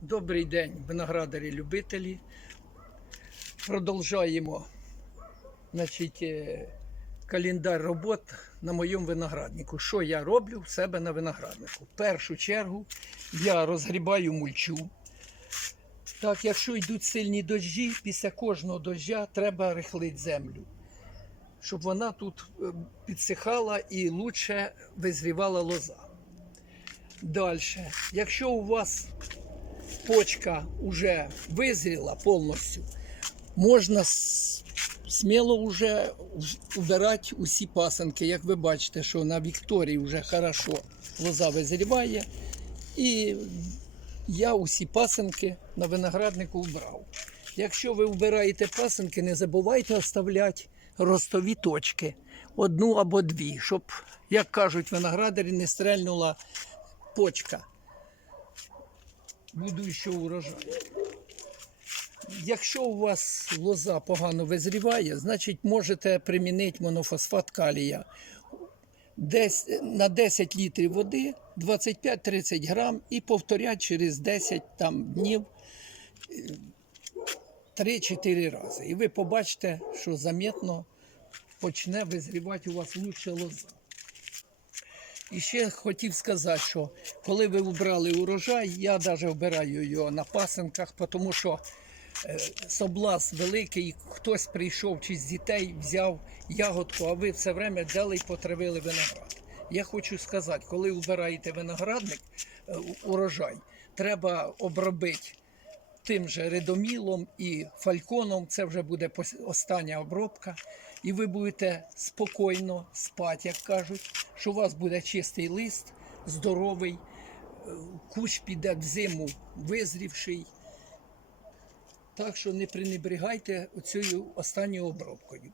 Добрий день, виноградарі-любителі. Продовжаємо значить, е, календар робот на моєму винограднику. Що я роблю в себе на винограднику? В першу чергу я розгрібаю мульчу. Так, якщо йдуть сильні дощі, після кожного доща треба рихлити землю, щоб вона тут е, підсихала і лучше визрівала лоза. Далі, якщо у вас почка вже визріла повністю, можна сміло вже убирати усі пасенки. Як ви бачите, що на Вікторії вже хорошо лоза визріває. І я усі пасенки на винограднику вбрав. Якщо ви вбираєте пасенки, не забувайте оставляти ростові точки, одну або дві, щоб, як кажуть виноградарі, не стрельнула почка будуючого урожаю. Якщо у вас лоза погано визріває, значить можете примінити монофосфат калія. Десь на 10 літрів води 25-30 грам і повторяти через 10 там, днів е, 3-4 рази. І ви побачите, що замітно почне визрівати у вас лучше лоза. І ще хотів сказати, що коли ви вбрали урожай, я навіть вбираю його на пасинках, тому що е, соблазн великий, хтось прийшов чи з дітей, взяв ягодку, а ви все время взяли і потравили виноград. Я хочу сказати, коли вбираєте виноградник, е, урожай, треба обробити тим же редомілом і фальконом. Це вже буде остання обробка. І ви будете спокійно спати, як кажуть, що у вас буде чистий лист, здоровий, куч кущ піде в зиму визрівший. Так що не пренебрігайте цією останньою обробкою.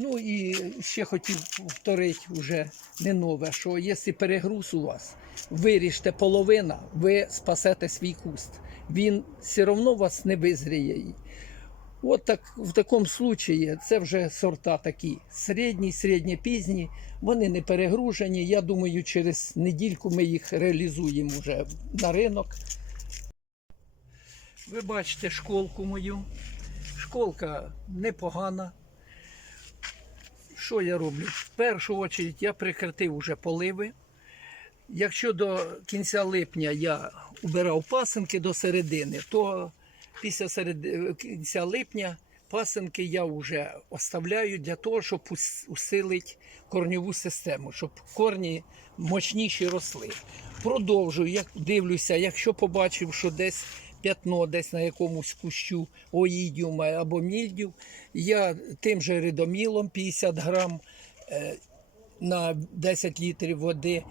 Ну і ще хотів повторити вже не нове, що якщо перегруз у вас, виріжте половина, ви спасете свій куст. Він все одно вас не визріє. От так, в такому случаї це вже сорта такі середні, середньопізні, вони не перегружені. Я думаю, через недільку ми їх реалізуємо вже на ринок. Ви бачите школку мою. Школка непогана. Що я роблю? В першу чергу я прекратив уже поливи. Якщо до кінця липня я убирав пасинки до середини, то після серед... кінця липня пасинки я вже оставляю для того, щоб усилити корньову систему, щоб корні мощніші росли. Продовжую, як дивлюся, якщо побачив, що десь п'ятно десь на якомусь кущу оїдіума або мільдів, я тим же редомілом 50 грам е, на 10 літрів води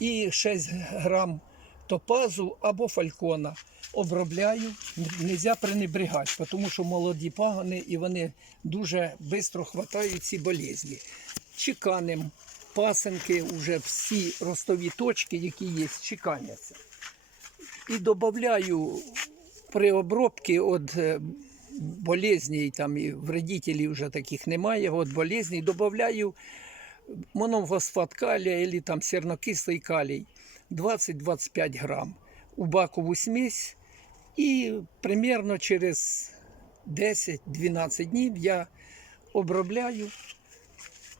і 6 грам топазу або фалькона. Обробляю, нельзя пренебрігати, тому що молоді пагони і вони дуже швидко хватають ці болезні. Чеканим пасенки, вже всі ростові точки, які є, чеканяться. І додаю при обробці від е, болезней, там і вредителів вже таких немає, від болезней, додаю монофосфат калія або там сернокислий калій 20-25 грам у бакову смесь. І примерно через 10-12 днів я обробляю,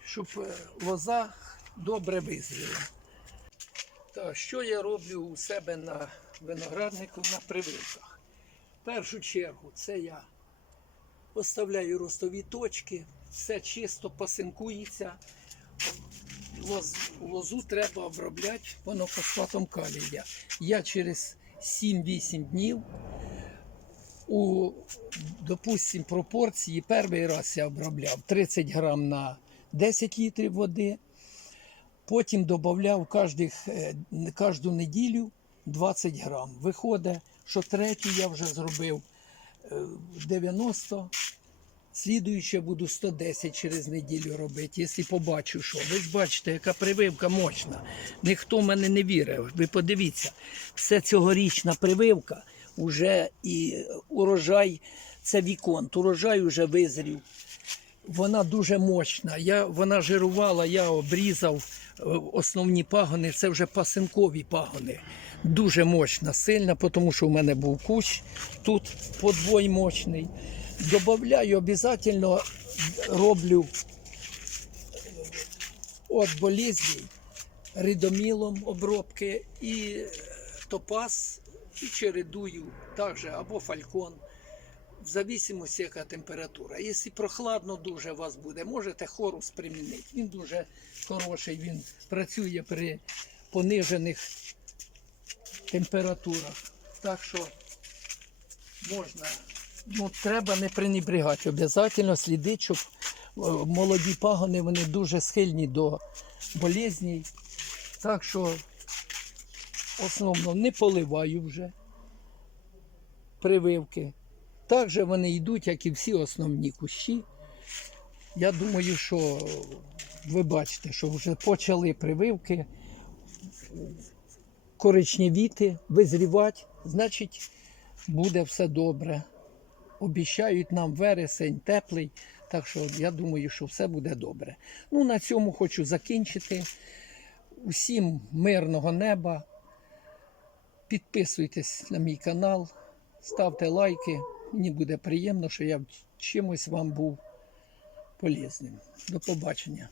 щоб е, лоза добре визріла. Так, що я роблю у себе на винограднику на прививках? В першу чергу це я поставляю ростові точки, все чисто пасинкується. Лоз, лозу треба обробляти монофосфатом калія. Я через 7-8 днів у, допустим, пропорції перший раз я обробляв 30 грам на 10 літрів води. Потім додавав е, кожну неділю 20 грам. Виходить, що третю я вже зробив е, 90, слідуюче буду 110 через неділю робити, якщо побачу, що. Ви ж бачите, яка прививка мощна. Ніхто мене не вірив. Ви подивіться, все цьогорічна прививка, уже і урожай, це віконт, урожай вже визрів. Вона дуже мощна. Я, вона жирувала, я обрізав е, основні пагони, це вже пасинкові пагони. Дуже мощна, сильна, тому що в мене був кущ тут подвой мощний. Добавляю обов'язково роблю от болезней ридомілом обробки і топаз, і чередую також або фалькон. В зависимості, яка температура. Якщо прохладно дуже у вас буде, можете хорус примінити. Він дуже хороший, він працює при понижених температурах. Так що можна, ну, треба не пренебрегати. Обов'язково слідити, щоб е, молоді пагони вони дуже схильні до болезней. Так що в основному не поливаю вже прививки. Так же вони йдуть, як і всі основні кущі. Я думаю, що ви бачите, що вже почали прививки коричневіти, визрівати, значить, буде все добре. Обіщають нам вересень теплий, так що я думаю, що все буде добре. Ну, на цьому хочу закінчити. Усім мирного неба. Підписуйтесь на мій канал, ставте лайки. Мені буде приємно, що я чимось вам був полезним. До побачення.